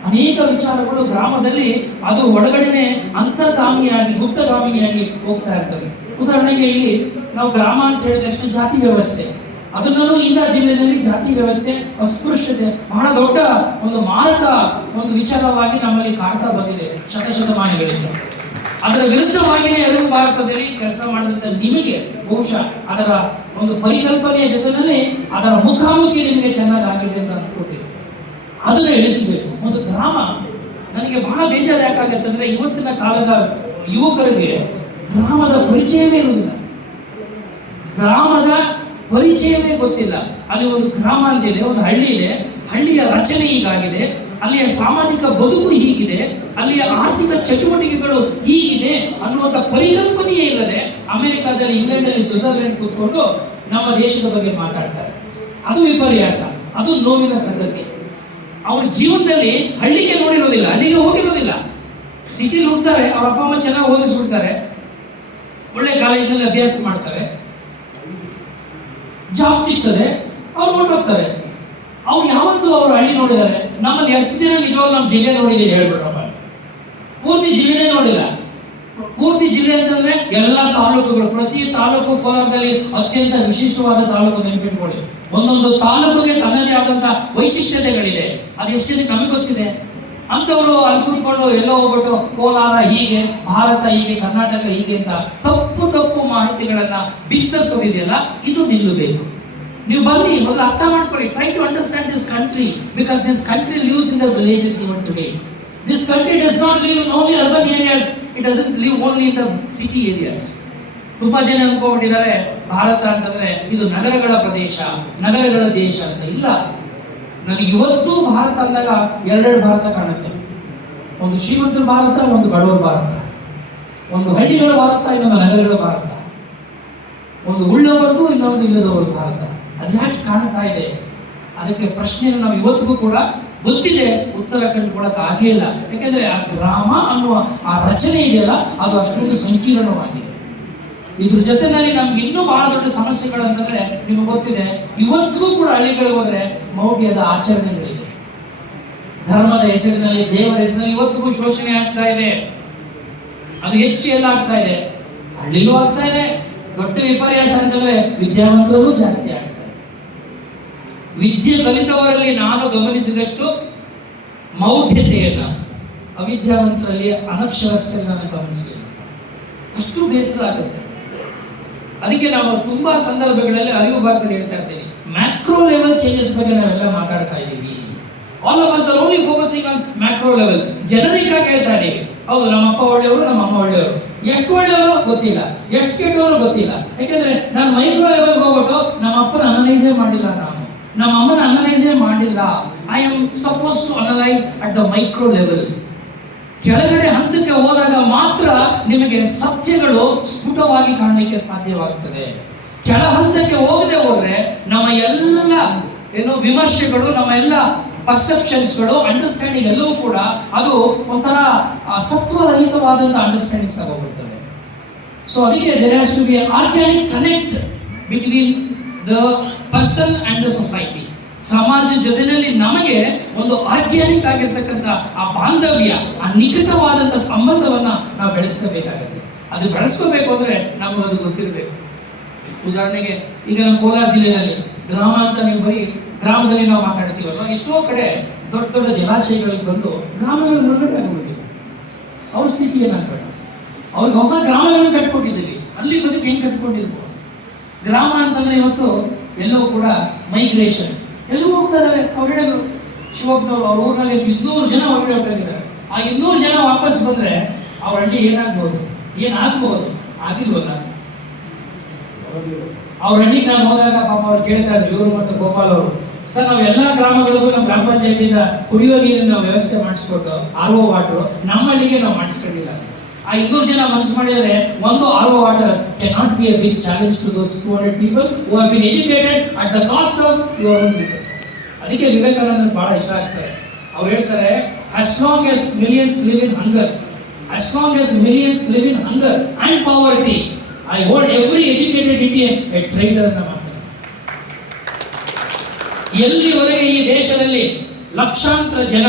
ಅನೇಕ ವಿಚಾರಗಳು ಗ್ರಾಮದಲ್ಲಿ ಅದು ಒಳಗಡೆನೆ ಅಂತರ್ಗಾಮಿಯಾಗಿ, ಗುಪ್ತಗಾಮಿನಿಯಾಗಿ ಹೋಗ್ತಾ ಇರ್ತದೆ. ಉದಾಹರಣೆಗೆ ಇಲ್ಲಿ ನಾವು ಗ್ರಾಮ ಅಂತ ಹೇಳಿದ ಜಾತಿ ವ್ಯವಸ್ಥೆ. ಅದನ್ನೂ ಇಂದ ಜಿಲ್ಲೆಯಲ್ಲಿ ಜಾತಿ ವ್ಯವಸ್ಥೆ ಅಸ್ಪೃಶ್ಯತೆ. ಬಹಳ ದೊಡ್ಡ ಒಂದು ಮಾರಕ ಒಂದು ವಿಚಾರವಾಗಿ ನಮ್ಮಲ್ಲಿ ಕಾಡ್ತಾ ಬಂದಿದೆ ಶತಶತಮಾನಿಗಳಿಂದ. ಅದರ ವಿರುದ್ಧವಾಗಿಯೇ ಅರಿವು ಭಾರತದಲ್ಲಿ ಕೆಲಸ ಮಾಡಿದಂಥ ನಿಮಗೆ ಬಹುಶಃ ಅದರ ಒಂದು ಪರಿಕಲ್ಪನೆಯ ಜೊತೆಯಲ್ಲಿ ಅದರ ಮುಖಾಮುಖಿ ನಿಮಗೆ ಚೆನ್ನಾಗಿ ಆಗಿದೆ ಅಂತ ಅಂದ್ಕೋತೀವಿ ಅದನ್ನು ಇಳಿಸಬೇಕು ಒಂದು ಗ್ರಾಮ. ನನಗೆ ಬಹಳ ಬೇಜಾರು ಯಾಕಾಗತ್ತೆ ಅಂದ್ರೆ ಇವತ್ತಿನ ಕಾಲದ ಯುವಕರಿಗೆ ಗ್ರಾಮದ ಪರಿಚಯವೇ ಇರುವುದಿಲ್ಲ. ಗ್ರಾಮದ ಪರಿಚಯವೇ ಗೊತ್ತಿಲ್ಲ. ಅಲ್ಲಿ ಒಂದು ಗ್ರಾಮ ಅಂತಿದೆ ಒಂದು ಹಳ್ಳಿ ಇದೆ. ಹಳ್ಳಿಯ ರಚನೆ ಹೀಗಾಗಿದೆ. ಅಲ್ಲಿಯ ಸಾಮಾಜಿಕ ಬದುಕು ಹೀಗಿದೆ. ಅಲ್ಲಿಯ ಆರ್ಥಿಕ ಚಟುವಟಿಕೆಗಳು ಹೀಗಿದೆ ಅನ್ನುವಂಥ ಪರಿಕಲ್ಪನೆಯೇ ಇಲ್ಲದೆ ಅಮೆರಿಕಾದಲ್ಲಿ, ಇಂಗ್ಲೆಂಡಲ್ಲಿ, ಸ್ವಿಟ್ಜರ್ಲೆಂಡ್ ಕೂತ್ಕೊಂಡು ನಮ್ಮ ದೇಶದ ಬಗ್ಗೆ ಮಾತಾಡ್ತಾರೆ. ಅದು ವಿಪರ್ಯಾಸ, ಅದು ನೋವಿನ ಸಂಗತಿ. ಅವ್ರ ಜೀವನದಲ್ಲಿ ಹಳ್ಳಿಗೆ ನೋಡಿರೋದಿಲ್ಲ ಹಳ್ಳಿಗೆ ಹೋಗಿರೋದಿಲ್ಲ. ಸಿಟಿಲಿ ಹೋಗ್ತಾರೆ, ಅವ್ರ ಅಪ್ಪ ಅಮ್ಮ ಚೆನ್ನಾಗಿ ಓದಿಸ್ಬಿಡ್ತಾರೆ. ಒಳ್ಳೆ ಕಾಲೇಜಿನಲ್ಲಿ ಅಭ್ಯಾಸ ಮಾಡ್ತಾರೆ. ಜಾಬ್ ಸಿಗ್ತದೆ, ಅವ್ರು ಹೊರಟೋಗ್ತಾರೆ. ಅವ್ರು ಯಾವತ್ತೂ ಅವ್ರು ಹಳ್ಳಿ ನೋಡಿದ್ದಾರೆ. ನಮ್ಮಲ್ಲಿ ಎಷ್ಟು ಜನ ನಿಜವಾಗ್ಲೂ ನಮ್ಮ ಜಿಲ್ಲೆ ನೋಡಿದ್ದೀರಿ ಹೇಳ್ಬಿಡ್ರಪ್ಪ. ಪೂರ್ತಿ ಜಿಲ್ಲೆನೇ ನೋಡಿಲ್ಲ. ಪೂರ್ತಿ ಜಿಲ್ಲೆ ಅಂತಂದ್ರೆ ಎಲ್ಲ ತಾಲೂಕುಗಳು, ಪ್ರತಿ ತಾಲೂಕು ಕೋಲಾರದಲ್ಲಿ ಅತ್ಯಂತ ವಿಶಿಷ್ಟವಾದ ತಾಲೂಕು ನೆನಪಿಟ್ಕೊಳ್ಳಿ. ಒಂದೊಂದು ತಾಲೂಕಿಗೆ ತನ್ನದೇ ಆದಂತಹ ವೈಶಿಷ್ಟ್ಯತೆಗಳಿದೆ. ಅದು ಎಷ್ಟು ಜನಕ್ಕೆ ನಮಗೆ ಗೊತ್ತಿದೆ? ಅಂಥವರು ಅಲ್ಲಿ ಕೂತ್ಕೊಂಡು ಎಲ್ಲೋ ಹೋಗ್ಬಿಟ್ಟು ಕೋಲಾರ ಹೀಗೆ, ಭಾರತ ಹೀಗೆ, ಕರ್ನಾಟಕ ಹೀಗೆ ಅಂತ ತಪ್ಪು ತಪ್ಪು ಮಾಹಿತಿಗಳನ್ನ ಬಿತ್ತರಿಸೋದಿದೆಯಲ್ಲ, ಇದು ನಿಲ್ಲಬೇಕು. ನೀವು ಬನ್ನಿ, ಮೊದಲು ಅರ್ಥ ಮಾಡ್ಕೊಳ್ಳಿ. Try to understand this country because this country lives in the villages even today this country does not live only urban areas it doesn't live only in the city areas ತುಂಬಾ ಜನ ಅನ್ಕೊಂಡಿದ್ದಾರೆ ಭಾರತ ಅಂತಂದ್ರೆ ಇದು ನಗರಗಳ ಪ್ರದೇಶ, ನಗರಗಳ ದೇಶ ಅಂತ ಇಲ್ಲ. ನನಗೆ ಇವತ್ತು ಭಾರತ ಅಂದಾಗ ಎರಡೆರಡು ಭಾರತ ಕಾಣುತ್ತೆ. ಒಂದು ಶ್ರೀಮಂತರ ಭಾರತ, ಒಂದು ಬಡವರ ಭಾರತ. ಒಂದು ಹಳ್ಳಿಗಳ ಭಾರತ, ಇನ್ನೊಂದು ನಗರಗಳ ಭಾರತ. ಒಂದು ಉಳ್ಳವರದು, ಇನ್ನೊಂದು ಇಲ್ಲದವರ ಭಾರತ. ಅದು ಯಾಕೆ ಕಾಣ್ತಾ ಇದೆ? ಅದಕ್ಕೆ ಪ್ರಶ್ನೆಯನ್ನು ನಾವು ಇವತ್ತಿಗೂ ಕೂಡ ಗೊತ್ತಿದೆ ಉತ್ತರ ಕಂಡುಕೊಳ್ಳಕ್ಕೆ ಆಗೇ ಇಲ್ಲ. ಯಾಕೆಂದ್ರೆ ಆ ಗ್ರಾಮ ಅನ್ನುವ ಆ ರಚನೆ ಇದೆಯಲ್ಲ, ಅದು ಅಷ್ಟೊಂದು ಸಂಕೀರ್ಣವಾಗಿದೆ. ಇದ್ರ ಜೊತೆನಲ್ಲಿ ನಮ್ಗೆ ಇನ್ನೂ ಬಹಳ ದೊಡ್ಡ ಸಮಸ್ಯೆಗಳು ಅಂತಂದ್ರೆ ನಿಮ್ಗೆ ಗೊತ್ತಿದೆ, ಇವತ್ತಿಗೂ ಕೂಡ ಹಳ್ಳಿಗಳಿಗೆ ಹೋದ್ರೆ ಮೌಢ್ಯದ ಆಚರಣೆಗಳಿದೆ. ಧರ್ಮದ ಹೆಸರಿನಲ್ಲಿ, ದೇವರ ಹೆಸರಿನಲ್ಲಿ ಇವತ್ತಿಗೂ ಶೋಷಣೆ ಆಗ್ತಾ ಇದೆ. ಅದು ಹೆಚ್ಚು ಎಲ್ಲ ಆಗ್ತಾ ಇದೆ. ಹಳ್ಳಿಲೂ ಆಗ್ತಾ ಇದೆ. ದೊಡ್ಡ ವಿಪರ್ಯಾಸ ಅಂತಂದ್ರೆ ವಿದ್ಯಾವಂತರಲ್ಲೂ ಜಾಸ್ತಿ ಆಗ್ತಾ ಇದೆ. ವಿದ್ಯೆ ಕಲಿತವರಲ್ಲಿ ನಾನು ಗಮನಿಸಿದಷ್ಟು ಮೌಢ್ಯತೆಯನ್ನ ಅವಿದ್ಯಾವಂತರಲ್ಲಿ ಅನಕ್ಷರಸ್ಥರಲ್ಲಿ ನಾನು ಗಮನಿಸಿಲ್ಲ. ಅಷ್ಟು ಬೇಸರ ಆಗುತ್ತೆ. ಅದಕ್ಕೆ ನಾವು ತುಂಬಾ ಸಂದರ್ಭಗಳಲ್ಲಿ ಅರಿವು ಭಾರತದಲ್ಲಿ ಹೇಳ್ತಾ ಇರ್ತೀನಿ. ಮ್ಯಾಕ್ರೋ ಲೆವೆಲ್ ಚೇಂಜಸ್ ಬಗ್ಗೆ ನಾವೆಲ್ಲ ಮಾತಾಡ್ತಾ ಇದ್ದೀವಿ. All of us only focusing on macro level generic ಆಗಿ ಹೇಳ್ತಾ ಇದ್ದೀವಿ. ಹೌದು ನಮ್ಮ ಅಪ್ಪ ಒಳ್ಳೆಯವರು ನಮ್ಮ ಅಮ್ಮ ಒಳ್ಳೆಯವರು. ಎಷ್ಟು ಒಳ್ಳೆಯವರು ಗೊತ್ತಿಲ್ಲ. ಎಷ್ಟು ಕೆಟ್ಟವರು ಗೊತ್ತಿಲ್ಲ. ಯಾಕಂದ್ರೆ ನಾನು ಮೈಕ್ರೋ ಲೆವೆಲ್ಗೆ ಹೋಗ್ಬಿಟ್ಟು ನಮ್ಮ ಅಪ್ಪನ ಅನಲೈಸೇ ಮಾಡಿಲ್ಲ ನಾನು. ನಮ್ಮ ಅಮ್ಮನ ಅನಲೈಸೇ ಮಾಡಿಲ್ಲ. I am supposed to analyse at the micro level ಕೆಳಗಡೆ ಹಂತಕ್ಕೆ ಹೋದಾಗ ಮಾತ್ರ ನಿಮಗೆ ಸತ್ಯಗಳು ಸ್ಫುಟವಾಗಿ ಕಾಣಲಿಕ್ಕೆ ಸಾಧ್ಯವಾಗ್ತದೆ. ಕೆಳ ಹಂತಕ್ಕೆ ಹೋಗದೆ ಹೋದ್ರೆ ನಮ್ಮ ಎಲ್ಲ ಏನು ವಿಮರ್ಶೆಗಳು, ನಮ್ಮ ಎಲ್ಲ ಪರ್ಸೆಪ್ಷನ್ಸ್ಗಳು ಅಂಡರ್ಸ್ಟ್ಯಾಂಡಿಂಗ್ ಎಲ್ಲವೂ ಕೂಡ ಅದು ಒಂಥರ ಸತ್ವರಹಿತವಾದಂಥ ಅಂಡರ್ಸ್ಟ್ಯಾಂಡಿಂಗ್ಸ್ ಆಗೋಗ್ಬಿಡ್ತದೆ. ಸೊ ಅದಕ್ಕೆ there has to be organic connect between the person and society. ಸಮಾಜ ಜೊತೆಯಲ್ಲಿ ನಮಗೆ ಒಂದು ಆರ್ಗ್ಯಾನಿಕ್ ಆಗಿರ್ತಕ್ಕಂಥ ಆ ಬಾಂಧವ್ಯ, ಆ ನಿಕಟವಾದಂಥ ಸಂಬಂಧವನ್ನ ನಾವು ಬೆಳೆಸ್ಕೋಬೇಕಾಗತ್ತೆ. ಅದು ಬೆಳೆಸ್ಕೋಬೇಕು ಅಂದ್ರೆ ನಮಗೆ ಅದು ಗೊತ್ತಿರಬೇಕು. ಉದಾಹರಣೆಗೆ, ಈಗ ನಮ್ಮ ಕೋಲಾರ ಜಿಲ್ಲೆಯಲ್ಲಿ, ಗ್ರಾಮ ಅಂತ ನೀವು ಬರೀ ಗ್ರಾಮದಲ್ಲಿ ನಾವು ಮಾತಾಡ್ತೀವಲ್ಲ ಎಷ್ಟೋ ಕಡೆ ದೊಡ್ಡ ದೊಡ್ಡ ಜಲಾಶಯಗಳಿಗೆ ಬಂದು ಗ್ರಾಮಗಳು ಮುಳುಗಡೆ ಆಗಿಬಿಟ್ಟಿವೆ ಅವ್ರ ಸ್ಥಿತಿ ಏನಾಗ್ಬೇಡ ಅವ್ರಿಗೆ ಹೊಸ ಗ್ರಾಮಗಳನ್ನು ಕಟ್ಕೊಟ್ಟಿದ್ದೀವಿ ಅಲ್ಲಿ ಬದುಕು ಹೆಂಗೆ ಕಟ್ಕೊಂಡಿರ್ಬೋದು ಗ್ರಾಮ ಅಂತಂದ್ರೆ ಇವತ್ತು ಎಲ್ಲವೂ ಕೂಡ ಮೈಗ್ರೇಷನ್ ಎಲ್ಲೂ ಹೋಗ್ತಾರೆ ಅವ್ರು ಹೇಳೋದು ಶಿವಪ್ಪನವರು ಅವ್ರ ಊರಿನಲ್ಲಿ ಇನ್ನೂರು ಜನ ಹೊರಗಡೆ ಹೊರಟಾಗಿದ್ದಾರೆ ಆ ಇನ್ನೂರು ಜನ ವಾಪಸ್ ಬಂದರೆ ಅವ್ರ ಹಳ್ಳಿ ಏನಾಗ್ಬೋದು? ಏನಾಗ್ಬೋದು? ಆಗಿಲ್ವಲ್ಲ? ಅವ್ರ ಹಳ್ಳಿಗೆ ನಾನು ಹೋದಾಗ ಪಾಪ ಅವ್ರು ಕೇಳ್ತಾ ಇದ್ರು, ಇವರು ಮತ್ತು ಗೋಪಾಲ್ ಅವರು. ಸರ್, ನಾವು ಎಲ್ಲ ಗ್ರಾಮಗಳಿಗೂ ನಮ್ಮ ಗ್ರಾಮ ಪಂಚಾಯತಿಯಿಂದ ಕುಡಿಯೋ ನೀರಿನ ವ್ಯವಸ್ಥೆ ಮಾಡಿಸ್ಕೊಟ್ಟು ಆರ್ ಒ ವಾಟ್ರು ನಮ್ಮ ಹಳ್ಳಿಗೆ ನಾವು ಮಾಡಿಸ್ಕೊಂಡಿಲ್ಲ. ಆ ಇನ್ನೂರು ಜನ ಮನಸ್ಸು ಮಾಡಿದರೆ ಒಂದು R water can not be a big challenge to those two hundred people who have been educated at the cost of your own people ಅದಕ್ಕೆ ವಿವೇಕಾನಂದ ಬಹಳ ಇಷ್ಟ ಆಗ್ತಾರೆ. ಅವ್ರು ಹೇಳ್ತಾರೆ as long as millions live in hunger as long as millions live in hunger and poverty I hold every educated Indian a traitor ಅನ್ನ ಮಾತಾಡ ಎಲ್ಲಿವರೆಗೆ ಈ ದೇಶದಲ್ಲಿ ಲಕ್ಷಾಂತರ ಜನ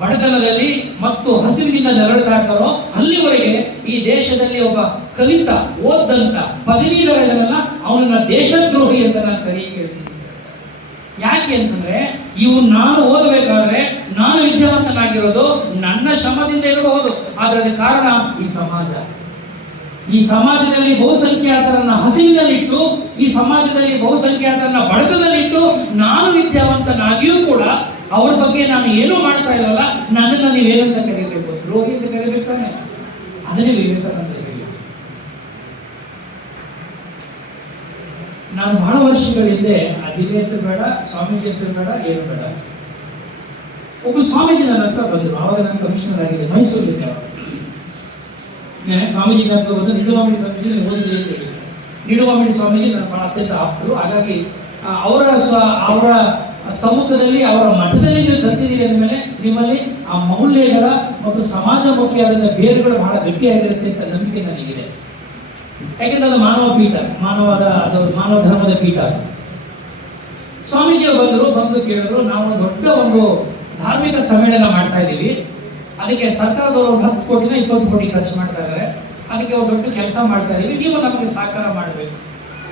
ಬಡತನದಲ್ಲಿ ಮತ್ತು ಹಸಿವಿನಿಂದ ನರಳುತ್ತಾ ಇರ್ತಾರೋ ಅಲ್ಲಿವರೆಗೆ ಈ ದೇಶದಲ್ಲಿ ಒಬ್ಬ ಕಲಿತ ಓದಂತ ಪದವೀಧರನನ್ನ ಅವನನ್ನ ದೇಶದ್ರೋಹಿ ಅಂತ ನಾನು ಕರಿ ಕೇಳ್ತೀನಿ ಯಾಕೆ ಅಂತಂದ್ರೆ ಇವು ನಾನು ಓದಬೇಕಾದ್ರೆ ನಾನು ವಿದ್ಯಾವಂತನಾಗಿರೋದು ನನ್ನ ಶ್ರಮದಿಂದ ಇರಬಹುದು ಆದರೆ ಅದಕ್ಕೆ ಕಾರಣ ಈ ಸಮಾಜ. ಈ ಸಮಾಜದಲ್ಲಿ ಬಹುಸಂಖ್ಯಾತರನ್ನ ಹಸಿವಿನಲ್ಲಿಟ್ಟು, ಈ ಸಮಾಜದಲ್ಲಿ ಬಹುಸಂಖ್ಯಾತರನ್ನ ಬಡತನದಲ್ಲಿಟ್ಟು ನಾನು ವಿದ್ಯಾವಂತನಾಗಿಯೂ ಕೂಡ ಅವ್ರ ಬಗ್ಗೆ ನಾನು ಏನೂ ಮಾಡ್ತಾ ಇಲ್ಲಲ್ಲ, ನನ್ನನ್ನು ನೀವೇನಂತ ಕರಿಬೇಕು? ದ್ರೋಹಿ ಅಂತ ಕರಿಬೇಕಾನೆ ಅದನ್ನೇ ವಿವೇಕಾನಂದ ಹೇಳಿದ್ರು ನಾನು ಬಹಳ ವರ್ಷಗಳ ಹಿಂದೆ, ಆ ಜಿಲ್ಲೆ ಹೆಸರು ಬೇಡ, ಸ್ವಾಮೀಜಿ ಹೆಸರು ಬೇಡ, ಏನು ಬೇಡ. ಒಬ್ಬ ಸ್ವಾಮೀಜಿ ನನ್ನ ಹತ್ರ ಬಂದರು. ಆವಾಗ ನಾನು ಕಮಿಷನರ್ ಆಗಿದೆ ಮೈಸೂರಿನಿಂದ ಅವಾಗ ನಾನು ಸ್ವಾಮೀಜಿ ಜ್ಞಾಪಕ ಬಂದು ನಿಡುವಾಮಿಡಿ ಸ್ವಾಮೀಜಿ, ನೀವು ಓದಿದೆ ಅಂತ ಹೇಳಿದ್ರು. ನಿಡುವಾಮಿಡಿ ಸ್ವಾಮೀಜಿ ನನ್ನ ಬಹಳ ಅತ್ಯಂತ ಆಪ್ತರು. ಹಾಗಾಗಿ ಅವರ ಸ, ಅವರ ಸಮ್ಮುಖದಲ್ಲಿ ಅವರ ಮಠದಲ್ಲಿ ನೀವು ಕಲ್ತಿದ್ದೀರಿ ಅಂದಮೇಲೆ ನಿಮ್ಮಲ್ಲಿ ಆ ಮೌಲ್ಯಗಳ ಮತ್ತು ಸಮಾಜ ಸಮಾಜಮುಖಿಯಾದಂಥ ಬೇರುಗಳು ಬಹಳ ಗಟ್ಟಿಯಾಗಿರುತ್ತೆ ಅಂತ ನಂಬಿಕೆ ನನಗಿದೆ. ಯಾಕೆಂದ್ರೆ ಅದು ಮಾನವ ಪೀಠ, ಮಾನವದ, ಅದು ಮಾನವ ಧರ್ಮದ ಪೀಠ. ಸ್ವಾಮೀಜಿಯವರು ಸ್ವಾಮೀಜಿ ಬಂದರು, ಬಂದು ಕೇಳಿದ್ರು, ನಾವು ದೊಡ್ಡ ಒಂದು ಧಾರ್ಮಿಕ ಸಮ್ಮೇಳನ ಮಾಡ್ತಾ ಇದ್ದೀವಿ. ಅದಕ್ಕೆ ಸರ್ಕಾರದವರು ಒಂದು ಹತ್ತು ಕೋಟಿನ ಇಪ್ಪತ್ತು ಕೋಟಿ ಖರ್ಚು ಮಾಡ್ತಾ ಇದ್ದಾರೆ. ಅದಕ್ಕೆ ಒಂದು ದೊಡ್ಡ ಕೆಲಸ ಮಾಡ್ತಾ ಇದ್ದೀವಿ. ನೀವು ನಮಗೆ ಸಹಕಾರ ಮಾಡಬೇಕು.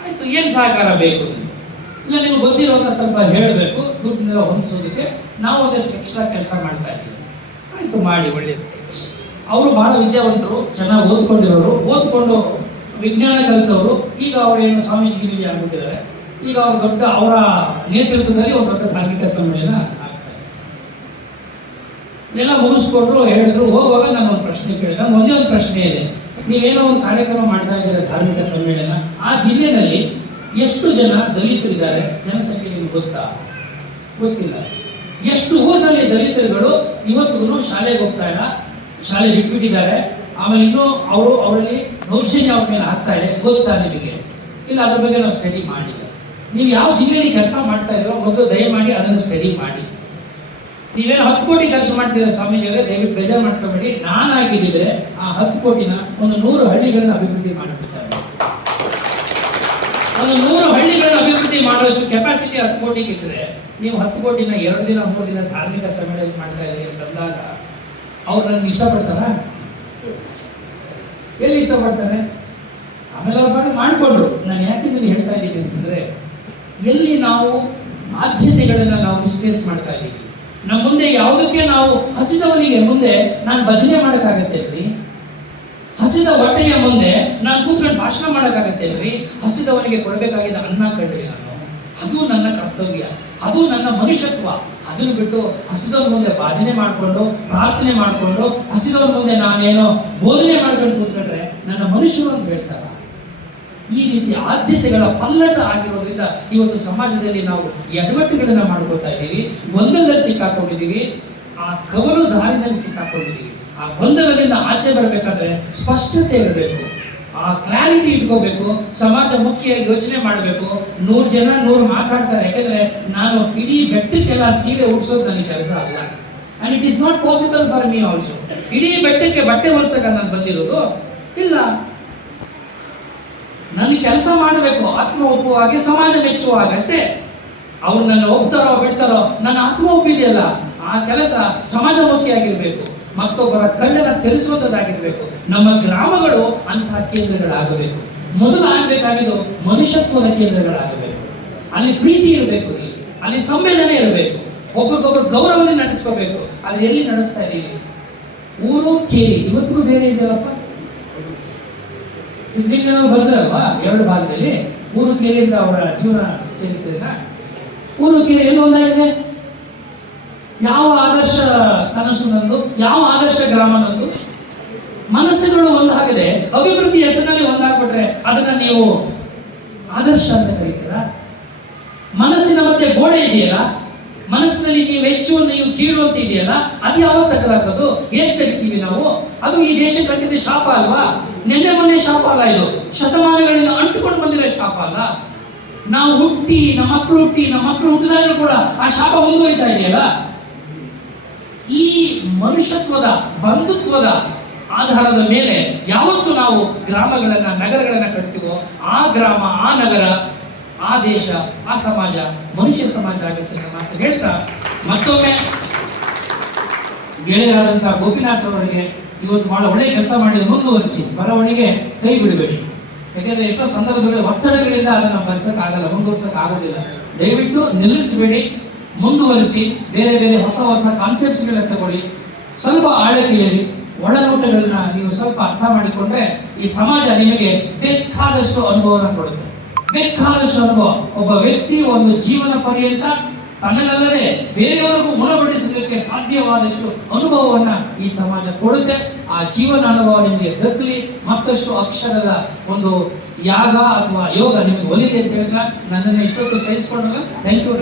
ಆಯಿತು, ಏನು ಸಹಕಾರ ಬೇಕು? ಇಲ್ಲ, ನೀವು ಗೊತ್ತಿರೋದ್ರ ಸ್ವಲ್ಪ ಹೇಳಬೇಕು. ದುಡ್ಡನ್ನೆಲ್ಲ ಹೊಂದಿಸೋದಕ್ಕೆ ನಾವು ಒಂದಷ್ಟು ಎಕ್ಸ್ಟ್ರಾ ಕೆಲಸ ಮಾಡ್ತಾ ಇದ್ದೀವಿ. ಆಯಿತು, ಮಾಡಿ ಒಳ್ಳೆಯದು ಅವರು ಬಹಳ ವಿದ್ಯಾವಂತರು, ಚೆನ್ನಾಗಿ ಓದ್ಕೊಂಡಿರೋರು. ಓದ್ಕೊಂಡು ವಿಜ್ಞಾನ ಕಲಿತವರು. ಈಗ ಅವರು ಏನು ಸ್ವಾಮೀಜಿ ಗಿರಿಜಿ ಆಗಿಬಿಟ್ಟಿದ್ದಾರೆ. ಈಗ ಅವ್ರ ದೊಡ್ಡ ಅವರ ನೇತೃತ್ವದಲ್ಲಿ ಒಂದು ದೊಡ್ಡ ಧಾರ್ಮಿಕ ಸಮ್ಮೇಳನ ಆಗ್ತಾ ಇದೆ. ಎಲ್ಲ ಮುಗಿಸ್ಕೊಂಡ್ರು, ಹೇಳಿದ್ರು, ಹೋಗುವಾಗ ನಾನು ಒಂದು ಪ್ರಶ್ನೆ ಕೇಳಿದೆ. ಒಂದೇ ಒಂದು ಪ್ರಶ್ನೆ ಇದೆ. ನೀವೇನೋ ಒಂದು ಕಾರ್ಯಕ್ರಮ ಮಾಡ್ತಾ ಇದ್ದೀರಾ ಧಾರ್ಮಿಕ ಸಮ್ಮೇಳನ? ಆ ಜಿಲ್ಲೆನಲ್ಲಿ ಎಷ್ಟು ಜನ ದಲಿತರಿದ್ದಾರೆ? ಜನಸಂಖ್ಯೆ ನಿಮ್ಗೆ ಗೊತ್ತಾ? ಗೊತ್ತಿಲ್ಲ. ಎಷ್ಟು ಊರಿನಲ್ಲಿ ದಲಿತರುಗಳು ಇವತ್ತಿಗೂ ಶಾಲೆಗೆ ಹೋಗ್ತಾ ಇಲ್ಲ? ಶಾಲೆ ಬಿಟ್ಬಿಟ್ಟಿದ್ದಾರೆ. ಆಮೇಲೆ ಇನ್ನೂ ಅವರು ಅವರಲ್ಲಿ ದೌರ್ಜನ್ಯ ಅವ್ರ ಮೇಲೆ ಆಗ್ತಾ ಇದೆ. ಗೊತ್ತಾ ನಿಮಗೆ? ಇಲ್ಲ, ಅದ್ರ ಬಗ್ಗೆ ನಾವು ಸ್ಟಡಿ ಮಾಡಿಲ್ಲ. ನೀವು ಯಾವ ಜಿಲ್ಲೆಯಲ್ಲಿ ಕೆಲಸ ಮಾಡ್ತಾ ಇದ್ರೋ ಮೊದಲು ದಯಮಾಡಿ ಅದನ್ನು ಸ್ಟಡಿ ಮಾಡಿ. ನೀವೇನು ಹತ್ತು ಕೋಟಿ ಕೆಲಸ ಮಾಡ್ತಿದ್ರೆ ಸ್ವಾಮೀಜಿಯವರೇ? ದಯವಿಟ್ಟು ಬೇಜಾರು ಮಾಡ್ಕೊಬೇಡಿ. ನಾನಾಗಿದ್ದರೆ ಆ ಹತ್ತು ಕೋಟಿನ ಒಂದು ನೂರು ಹಳ್ಳಿಗಳನ್ನ ಅಭಿವೃದ್ಧಿ ಮಾಡುತ್ತಿದ್ದಾರೆ ಒಂದು ನೂರು ಹಳ್ಳಿಗಳನ್ನು ಅಭಿವೃದ್ಧಿ ಮಾಡುವಷ್ಟು ಕೆಪಾಸಿಟಿ ಹತ್ತು ಕೋಟಿಗೆ ಇದ್ರೆ, ನೀವು ಹತ್ತು ಕೋಟಿನ ಎರಡು ದಿನ, ಮೂರು ದಿನ ಧಾರ್ಮಿಕ ಸಮ್ಮೇಳನ ಮಾಡ್ತಾ ಇದ್ದೀರಿ ಅಂತಂದಾಗ ಅವ್ರು ನನ್ಗೆ ಇಷ್ಟಪಡ್ತಾರ? ಎಲ್ಲಿ ಇಷ್ಟಪಡ್ತಾರೆ? ಆಮೇಲೆ ಅವ್ರ ಮಾಡಿಕೊಂಡ್ರು. ನಾನು ಯಾಕೆ ನೀನು ಹೇಳ್ತಾ ಇದ್ದೀನಿ ಅಂತಂದ್ರೆ, ಎಲ್ಲಿ ನಾವು ಆದ್ಯತೆಗಳನ್ನ ನಾವು ಮಿಸ್ಪ್ಲೇಸ್ ಮಾಡ್ತಾ ಇದ್ದೀವಿ ನಮ್ಮ ಮುಂದೆ ಯಾವುದಕ್ಕೆ ನಾವು ಹಸಿದವನಿಗೆ ಮುಂದೆ ನಾನು ಭಜನೆ ಮಾಡೋಕ್ಕಾಗತ್ತೇನ್ರಿ ಹಸಿದ ಹೊಟ್ಟೆಯ ಮುಂದೆ ನಾನು ಕೂತ್ಕೊಂಡು ಭಾಷಣ ಮಾಡೋಕ್ಕಾಗತ್ತೇನ್ರಿ? ಹಸಿದವನಿಗೆ ಕೊಡಬೇಕಾಗಿದ್ದ ಅನ್ನ ಕಂಡ್ರಿ ನಾನು. ಅದು ನನ್ನ ಕರ್ತವ್ಯ. ಅದು ನನ್ನ ಮನುಷ್ಯತ್ವ. ಅದನ್ನು ಬಿಟ್ಟು ಹಸಿದವ್ರ ಮುಂದೆ ಭಾಜನೆ ಮಾಡಿಕೊಂಡು, ಪ್ರಾರ್ಥನೆ ಮಾಡಿಕೊಂಡು, ಹಸಿದವ್ರ ಮುಂದೆ ನಾನೇನೋ ಬೋಧನೆ ಮಾಡ್ಕೊಂಡು ಕೂತ್ಕೊಂಡ್ರೆ ನನ್ನ ಮನುಷ್ಯರು ಅಂತ ಹೇಳ್ತಾರ. ಈ ರೀತಿ ಆದ್ಯತೆಗಳ ಪಲ್ಲಟ ಆಗಿರೋದ್ರಿಂದ ಇವತ್ತು ಸಮಾಜದಲ್ಲಿ ನಾವು ಎಡವಟ್ಟುಗಳನ್ನ ಮಾಡ್ಕೋತಾ ಇದ್ದೀವಿ. ಗೊಂದಲದಲ್ಲಿ ಸಿಕ್ಕಾಕೊಂಡಿದ್ದೀವಿ. ಆ ಕವಲು ದಾರಿನಲ್ಲಿ ಸಿಕ್ಕಾಕೊಂಡಿದ್ದೀವಿ. ಆ ಗೊಂದಲದಿಂದ ಆಚೆ ಬರಬೇಕಾದ್ರೆ ಸ್ಪಷ್ಟತೆ ಇರಬೇಕು. ಆ ಕ್ಲಾರಿಟಿ ಇಟ್ಕೋಬೇಕು, ಸಮಾಜ ಮುಖ್ಯ ಯೋಚನೆ ಮಾಡಬೇಕು. ನೂರು ಜನ ನೂರು ಮಾತಾಡ್ತಾರೆ. ಯಾಕಂದ್ರೆ ನಾನು ಇಡೀ ಬೆಟ್ಟಕ್ಕೆಲ್ಲ ಸೀರೆ ಉಡ್ಸೋದು ನನಗೆ ಕೆಲಸ ಅಲ್ಲ. And it is not possible for me also ಇಡೀ ಬೆಟ್ಟಕ್ಕೆ ಬಟ್ಟೆ ಹೊಲ್ಸಕ್ಕೆ ನಾನು ಬಂದಿರೋದು ಇಲ್ಲ. ನನಗೆ ಕೆಲಸ ಮಾಡಬೇಕು ಆತ್ಮ ಒಪ್ಪುವಾಗೆ ಸಮಾಜ ಮೆಚ್ಚುವಾಗಷ್ಟೇ ಅವ್ರು ನನ್ನ ಒಪ್ತಾರೋ ಬಿಡ್ತಾರೋ, ನನ್ನ ಆತ್ಮ ಒಪ್ಪಿದೆಯಲ್ಲ ಆ ಕೆಲಸ ಸಮಾಜಮುಖಿ ಆಗಿರ್ಬೇಕು. ಮತ್ತೊಬ್ಬರ ಕಣ್ಣನ್ನ ತೆರೆಸುವಂಥದ್ದಾಗಿರ್ಬೇಕು. ನಮ್ಮ ಗ್ರಾಮಗಳು ಅಂತಹ ಕೇಂದ್ರಗಳಾಗಬೇಕು. ಮೊದಲು ಆಗಬೇಕಾಗಿದ್ದು ಮನುಷ್ಯತ್ವದ ಕೇಂದ್ರಗಳಾಗಬೇಕು. ಅಲ್ಲಿ ಪ್ರೀತಿ ಇರಬೇಕು ಅಲ್ಲಿ ಸಂವೇದನೆ ಇರಬೇಕು. ಒಬ್ರಿಗೊಬ್ರು ಗೌರವದಿಂದ ನಡೆಸ್ಕೋಬೇಕು. ಅದು ಎಲ್ಲಿ ನಡೆಸ್ತಾ ಇದ್ದೀವಿ ಊರು ಕೇರಿ. ಇವತ್ತಿಗೂ ಬೇರೆ ಇದೆಯಲ್ಲಪ್ಪ? ಸಿದ್ಧಲಿಂಗನವರು ಬರೆದ್ರಲ್ವಾ? ಎರಡು ಭಾಗದಲ್ಲಿ. ಊರು ಕೇರಿಯಿಂದ ಅವರ ಜೀವನ ಚರಿತ್ರೆನ. ಊರು ಕೇರಿ ಎಲ್ಲಿ ಒಂದಾಗಿದೆ? ಯಾವ ಆದರ್ಶ ಕನಸು ನಂದು, ಯಾವ ಆದರ್ಶ ಗ್ರಾಮ ನಂದು? ಮನಸ್ಸುಗಳು ಒಂದಾಗದೆ ಅಭಿವೃದ್ಧಿ ಹೆಸರಿನಲ್ಲಿ ಒಂದಾಗ್ಬಿಟ್ರೆ ಅದನ್ನ ನೀವು ಆದರ್ಶ ಅಂತ ಕರೀತೀರಾ? ಮನಸ್ಸಿನ ಮಧ್ಯೆ ಗೋಡೆ ಇದೆಯಲ್ಲ? ಮನಸ್ಸಿನಲ್ಲಿ ನೀವು ಹೆಚ್ಚು, ನೀವು ಕೀಳು ಅಂತ ಇದೆಯಲ್ಲ? ಅದು ಯಾವಾಗ ತಗಲಾಕೋದು ಏನ್ ತೆಗಿತೀವಿ ನಾವು? ಅದು ಈ ದೇಶ ಕಟ್ಟಿದ ಶಾಪ ಅಲ್ವಾ? ನಿನ್ನೆ ಮೊನ್ನೆ ಶಾಪ ಅಲ್ಲ ಇದು. ಶತಮಾನಗಳಿಂದ ಅಂಟುಕೊಂಡು ಬಂದಿರೋ ಶಾಪ ಅಲ್ಲ. ನಾವು ಹುಟ್ಟಿ, ನಮ್ಮ ಮಕ್ಕಳು ಹುಟ್ಟಿ, ನಮ್ಮ ಮಕ್ಕಳು ಹುಟ್ಟಿದಾಗಲೂ ಕೂಡ ಆ ಶಾಪ ಮುಂದುವರಿತಾ ಇದೆಯಲ್ಲ? ಈ ಮನುಷ್ಯತ್ವದ ಬಂಧುತ್ವದ ಆಧಾರದ ಮೇಲೆ ಯಾವತ್ತು ನಾವು ಗ್ರಾಮಗಳನ್ನು, ನಗರಗಳನ್ನು ಕಟ್ತೀವೋ, ಆ ಗ್ರಾಮ, ಆ ನಗರ, ಆ ದೇಶ, ಆ ಸಮಾಜ, ಮನುಷ್ಯ ಸಮಾಜ ಆಗುತ್ತೆ ಮಾತು ಹೇಳ್ತಾ ಮತ್ತೊಮ್ಮೆ ಗೆಳೆಯರಾದಂಥ ಗೋಪಿನಾಥ್ ಅವರಿಗೆ ಇವತ್ತು ಬಹಳ ಒಳ್ಳೆಯ ಕೆಲಸ ಮಾಡಿದ ಮುಂದುವರಿಸಿ, ಬರವಣಿಗೆ ಕೈ ಬಿಡಬೇಡಿ. ಯಾಕೆಂದರೆ ಎಷ್ಟೋ ಸಂದರ್ಭಗಳ ಒತ್ತಡಗಳಿಂದ ಅದನ್ನು ಬರ್ಸಕ್ ಆಗಲ್ಲ ಮುಂದುವರ್ಸಕ್ ಆಗೋದಿಲ್ಲ ದಯವಿಟ್ಟು ನಿಲ್ಲಿಸಬೇಡಿ. ಮುಂದುವರಿಸಿ ಬೇರೆ ಬೇರೆ ಹೊಸ ಹೊಸ ಕಾನ್ಸೆಪ್ಟ್ಸ್ಗಳನ್ನ ತಗೊಳ್ಳಿ. ಸ್ವಲ್ಪ ಆಳಕ್ಕಿಳಿಯಿರಿ ಒಳನೋಟಗಳನ್ನ ನೀವು ಸ್ವಲ್ಪ ಅರ್ಥ ಮಾಡಿಕೊಂಡ್ರೆ ಈ ಸಮಾಜ ನಿಮಗೆ ಬೇಕಾದಷ್ಟು ಅನುಭವನ ಕೊಡುತ್ತೆ. ಬೇಕಾದಷ್ಟು ಅನುಭವ. ಒಬ್ಬ ವ್ಯಕ್ತಿ ಒಂದು ಜೀವನ ಪರ್ಯಂತ ತನ್ನದಲ್ಲದೆ ಬೇರೆಯವರಿಗೂ ಉಣಬಡಿಸಲಿಕ್ಕೆ ಸಾಧ್ಯವಾದಷ್ಟು ಅನುಭವವನ್ನ ಈ ಸಮಾಜ ಕೊಡುತ್ತೆ. ಆ ಜೀವನ ಅನುಭವ ನಿಮಗೆ ದಕ್ಕಲಿ ಮತ್ತಷ್ಟು ಅಕ್ಷರದ ಒಂದು ಯಾಗ ಅಥವಾ ಯೋಗ ನಿಮಗೆ ಒಲಿದೆ ಅಂತ ಹೇಳಿದ್ರೆ ನನ್ನನ್ನು ಇಷ್ಟೊತ್ತು ಸಹಿಸ್ಕೊಂಡ್ರಲ್ಲ ಥ್ಯಾಂಕ್ ಯು